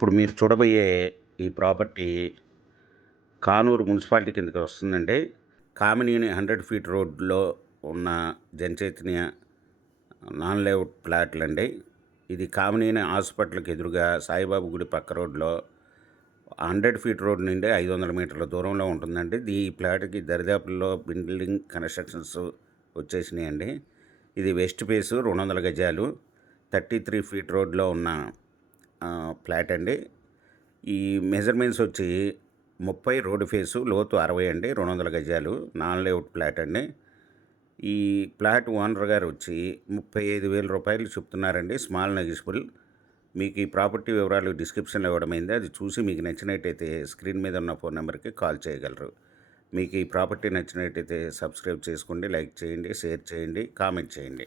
ఇప్పుడు మీరు చూడబోయే ఈ ప్రాపర్టీ కానూరు మున్సిపాలిటీ కిందకి వస్తుందండి. కామినేని 100 ఫీట్ రోడ్‌లో ఉన్న జనచైతన్య నాన్ లేఅవుట్ ప్లాట్లండి. ఇది కామినేని హాస్పిటల్‌కి ఎదురుగా సాయిబాబా గుడి పక్క రోడ్‌లో 100 ఫీట్ రోడ్ నుండి 500 మీటర్ల దూరంలో ఉంటుందండి. ఈ ప్లాట్‌కి దరిదాపుల్లో బిల్డింగ్ కన్‌స్ట్రక్షన్స్ వచ్చేసినాయండి. ఇది వెస్ట్ ఫేసు 200 గజాలు 33 ఫీట్ రోడ్‌లో ఉన్న ఫ్లాట్ అండి. ఈ మెజర్మెంట్స్ వచ్చి 30 రోడ్ ఫేసు, లోతు 60 అండి. 200 గజాలు నాన్ లేఅవుట్ ఫ్లాట్ అండి. ఈ ఫ్లాట్ ఓనర్ గారు వచ్చి 35,000 రూపాయలు చెప్తున్నారండి. Small negotiable. మీకు ఈ ప్రాపర్టీ వివరాలు డిస్క్రిప్షన్లో ఇవ్వడమైంది. అది చూసి మీకు నచ్చినట్టయితే స్క్రీన్ మీద ఉన్న ఫోన్ నెంబర్కి కాల్ చేయగలరు. మీకు ఈ ప్రాపర్టీ నచ్చినట్టయితే సబ్స్క్రైబ్ చేసుకోండి, లైక్ చేయండి, షేర్ చేయండి, కామెంట్ చేయండి.